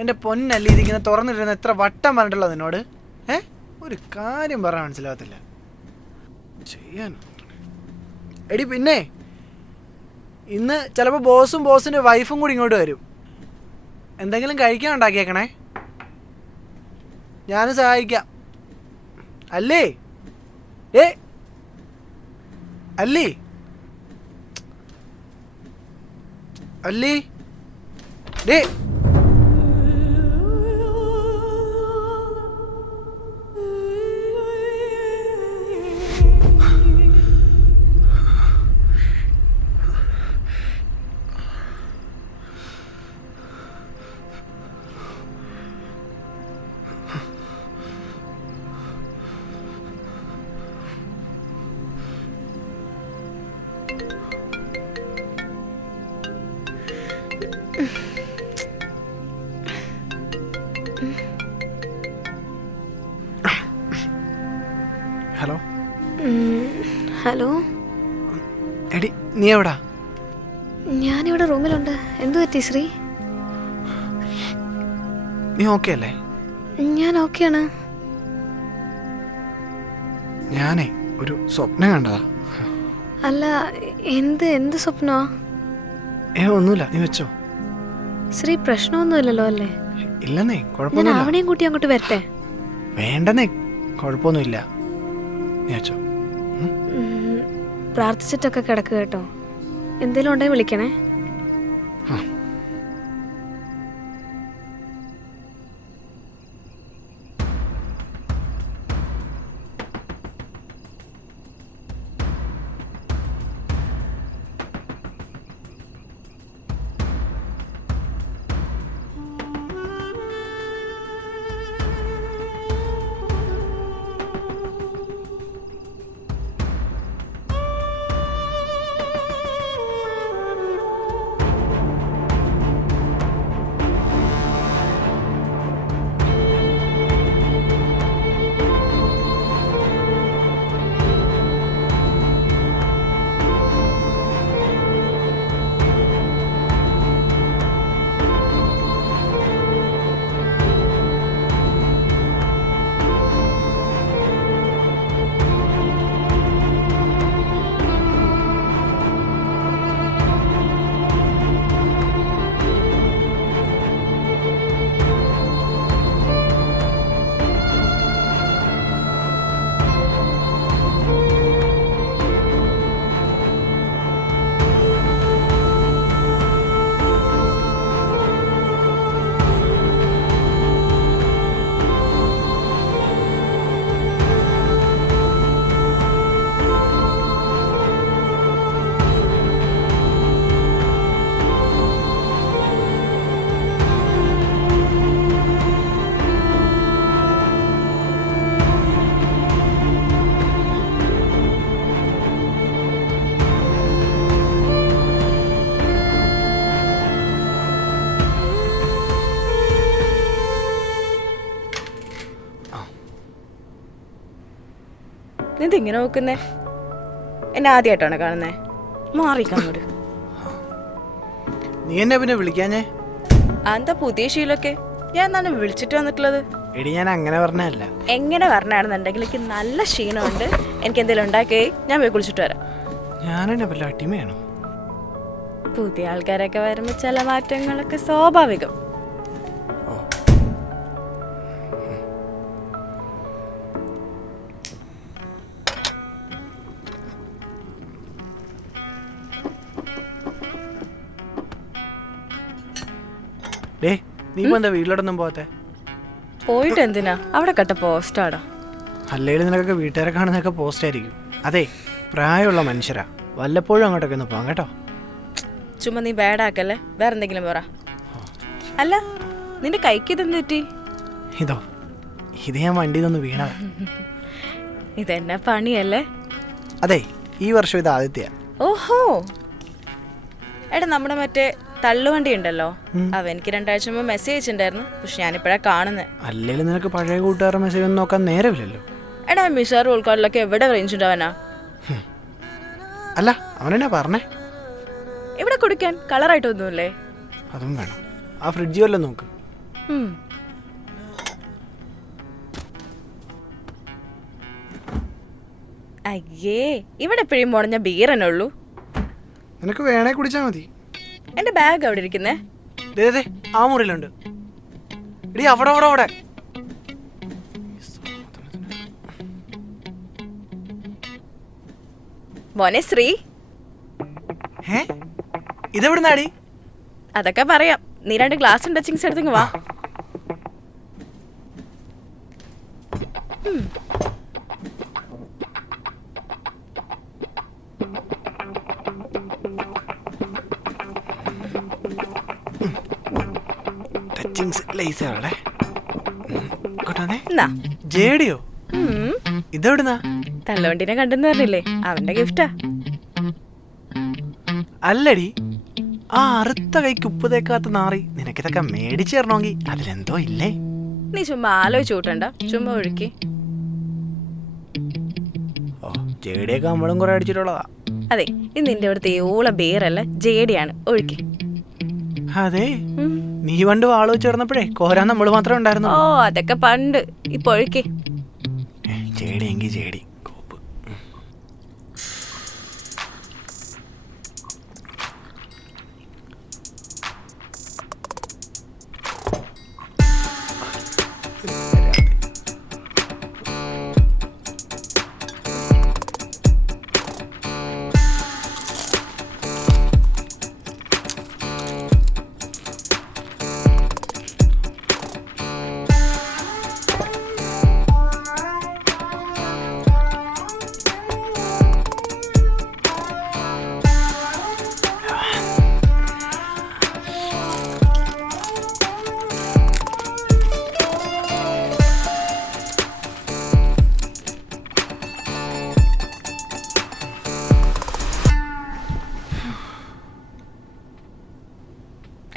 എൻ്റെ പൊന്നല്ലേ ഇതിങ്ങനെ തുറന്നിരുന്ന എത്ര വട്ടം പറഞ്ഞിട്ടുള്ള നിന്നോട്? ഒരു കാര്യം പറയാൻ മനസ്സിലാകത്തില്ല. ചെയ്യാനോ എടി, പിന്നെ ഇന്ന് ചിലപ്പോൾ ബോസും ബോസിൻ്റെ വൈഫും കൂടി ഇങ്ങോട്ട് വരും. എന്തെങ്കിലും കഴിക്കാൻ ഉണ്ടാക്കിയേക്കണേ, ഞാനും സഹായിക്കാം. അല്ലേ അല്ലേ അല്ലേ ഡേ ഹലോ ഹലോ എടി, നീ എവിടാ? ഞാനിവിടെ റൂമിലുണ്ട്. എന്തു പറ്റി ശ്രീ? നീ ഓക്കെ അല്ലേ? ഞാൻ ഓക്കെയാണ്. ഞാനേ ഒരു സ്വപ്നം കണ്ടതാ. അല്ല, എന്ത് സ്വപ്നമാ? ഒന്നുമില്ല, നീ വെച്ചോ. ശ്രീ, പ്രശ്നമൊന്നുമില്ലല്ലോ അല്ലേ? ഇല്ലെന്നേ, ഞാൻ കുഴപ്പമൊന്നുമില്ല. അവനെയും കൂട്ടി അങ്ങോട്ട് വരട്ടെ? വേണ്ടെന്നേ, കുഴപ്പമൊന്നുമില്ല, നീ വെച്ചോ. പ്രാർത്ഥിച്ചിട്ടൊക്കെ കിടക്കുക കേട്ടോ. എന്തെങ്കിലും ഉണ്ടെങ്കിൽ വിളിക്കണേ. ഇതെങ്ങനെ നോക്കുന്നേ? എന്നെ ആദ്യമായിട്ടാണ് കാണുന്നേ? മാറിക്കങ്ങോട്ട്. നീ എന്നെ പിന്നെ വിളിക്കാഞ്ഞേ? എന്താ പുതിയ ശീലമൊക്കെ? ഞാൻ എന്താണ് വിളിച്ചിട്ട് വന്നിട്ടുള്ളത്? എടി, ഞാൻ അങ്ങനെ പറഞ്ഞല്ല. എങ്ങനെ പറഞ്ഞാണെന്നുണ്ടെങ്കിൽ എനിക്ക് നല്ല ക്ഷീണമുണ്ട്, എനിക്ക് എന്തെങ്കിലും ഉണ്ടാക്കി ഞാൻ പോയി കുളിച്ചിട്ട് വരാം. ഞാനെന്നെ വല്ല അടിമയാണോ? പുതിയ ആൾക്കാരൊക്കെ വരുമ്പോൾ ചില മാറ്റങ്ങളൊക്കെ സ്വാഭാവികം. ഡേ, നീ ഇപ്പൊ എന്താ വീട്ടിലോട്ടൊന്നും പോകാത്തെ? പോയിട്ട് എന്തിനാ? അവിടെ കട്ട പോസ്റ്റാടാ. അല്ലെങ്കിൽ നിനക്കൊക്കെ വീട്ടുകാരെ കാണുന്നതൊക്കെ പോസ്റ്റ് ആയിരിക്കും. അതെ, പ്രായമുള്ള മനുഷ്യരാ, വല്ലപ്പോഴും അങ്ങോട്ടൊക്കെ ഒന്ന് പോകാം കേട്ടോ. ചുമ്മാ നീ ബാഡാക്കല്ലേ, വേറെ എന്തെങ്കിലും പറ. അല്ല, നിന്റെ കൈക്ക് ഇതെന്ത് പറ്റി? ഇത് ഞാൻ വണ്ടിയിൽ നിന്ന് വീണതാ. ഇതെന്നെ പണിയല്ലേ? അതെ, ഈ വർഷം ഇത് ആദ്യത്തെയാ. ഓഹോ, എടാ നമ്മുടെ മറ്റേ തള്ളുവണ്ടി ഉണ്ടല്ലോ, അവ എനിക്ക് 2 ആഴ്ച മുമ്പ് മെസ്സേജ് അയച്ചിട്ടുണ്ടായിരുന്നു. പക്ഷെ ഞാനിപ്പോഴാ കാണുന്നത്. അല്ലെങ്കിൽ നിനക്ക് പഴയ കൂട്ടുകാരുടെ മെസ്സേജ് ഒന്നും നോക്കാൻ നേരമില്ലല്ലോ. എടാ മിഷാർ ഉൾക്കാടിലൊക്കെ എവിടെ റേഞ്ച് ഉണ്ടാവാനാ? അല്ല, അവനെന്നാ പറഞ്ഞേ? ഇവിടെ കുടിക്കാൻ കളറായിട്ടൊന്നുമില്ലേ? അതും വേണം. ആ ഫ്രിഡ്ജ് വല്ലതും നോക്ക്. ഉം. അയ്യേ ഇവിടെ എപ്പോഴും മുടഞ്ഞ ബീറന്നെ ഉള്ളൂ. നിനക്ക് വേണേ കുടിച്ചാൽ മതി. എന്റെ ബാഗ് അവിടെ ഇരിക്കുന്നേ. ദേ ആ മുറിയിലുണ്ട്. എടി അവിടെ അവിടെ അവിടെ. മോനെ ശ്രീ, ഇതെവിടുന്നാടി? അതൊക്കെ പറയാം. നീ 2 ഗ്ലാസ് ടച്ചിങ്സ് എടുത്തു വാ. ജേഡിയോ? ഇതെവിടുന്നാ? തള്ളവണ്ടിനെ കണ്ടെന്ന് പറഞ്ഞില്ലേ, അവന്റെ ഗിഫ്റ്റാ. അല്ലടി, ആ അറുത്ത കൈക്ക് ഉപ്പ് തേക്കാത്ത നാറി നിനക്കിതൊക്കെ മേടിച്ചു തരണമെങ്കിൽ അതിലെന്തോ ഇല്ലേ? നീ ചുമ്മാ ആലോചിച്ച് കൂട്ടണ്ട, ചുമ്മാ ഒഴുക്കി. ഓ, ജേഡിയൊക്കെ നമ്മളും കുറെ അടിച്ചിട്ടുള്ളതാ. അതെ, ഇത് നിന്റെ അവിടുത്തെ ഓള ബേറല്ല, ജേഡിയാണ്. ഒഴുക്കി. അതെ, നീ പണ്ട് വാള് വെച്ച് കിടന്നപ്പോഴേ കോരാൻ നമ്മൾ മാത്രമേ ഉണ്ടായിരുന്നു. ഓ, അതൊക്കെ പണ്ട്. ഇപ്പൊ ഒഴുക്കി. ജേഡിയെങ്കിൽ ജേഡി കോപ്പ്.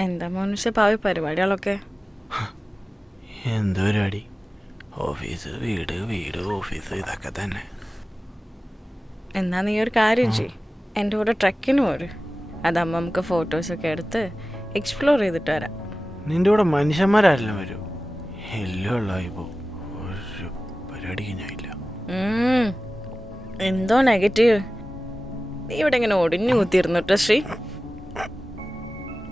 എന്താ മനുഷ്യ ഭാവി പരിപാടികളൊക്കെ? എന്ത് പരിപാടി? ഓഫീസ്, വീട്, വീട്, ഓഫീസ്, ഇതൊക്കെ തന്നെ. എന്നാ നീ ഒരു കാര്യം ചെയ്യ്, എൻ്റെ കൂടെ ട്രക്കിന് പോര്. അതാകുമ്പോൾ നമുക്ക് ഫോട്ടോസൊക്കെ എടുത്ത് എക്സ്പ്ലോർ ചെയ്തിട്ട് വരാം. നിന്റെ കൂടെ മനുഷ്യന്മാരെല്ലാം വരും. എല്ലാം ഉള്ളായിപ്പോ ഒരു പരിപാടിക്ക് ഞാൻ ഇല്ല. എന്തോ നെഗറ്റീവ്. നീ ഇവിടെ ഇങ്ങനെ ഒടിഞ്ഞു കുത്തിയിരുന്നുട്ടോ ശ്രീ.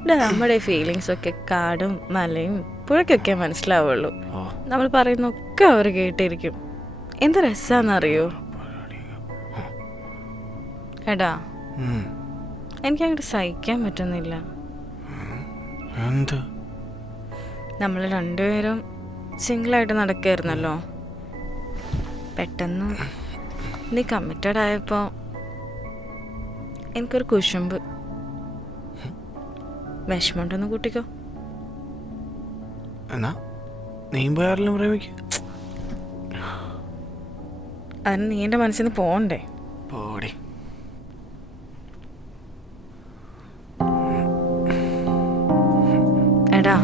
നമ്മുടെ ഫീലിങ്സ് ഒക്കെ കാടും മലയും പുഴയ്ക്കൊക്കെ മനസ്സിലാവുള്ളൂ. നമ്മൾ പറയുന്നൊക്കെ അവർ കേട്ടിരിക്കും. എന്ത് രസാന്നറിയോ എടാ, എനിക്കങ്ങോട്ട് സഹിക്കാൻ പറ്റുന്നില്ല. നമ്മൾ 2 പേരും സിംഗിളായിട്ട് നടക്കായിരുന്നല്ലോ. പെട്ടെന്ന് നീ കമ്മിറ്റഡ് ആയപ്പോൾ എനിക്കൊരു കുശുമ്പ്. വിഷമമുണ്ടെന്ന് കൂട്ടിക്കോ. എന്നാ നീ പോയാലും പ്രേമിക്ക. അതിന് നീ എൻ്റെ മനസ്സിൽ നിന്ന് പോകണ്ടേ? പോടി. എടാ,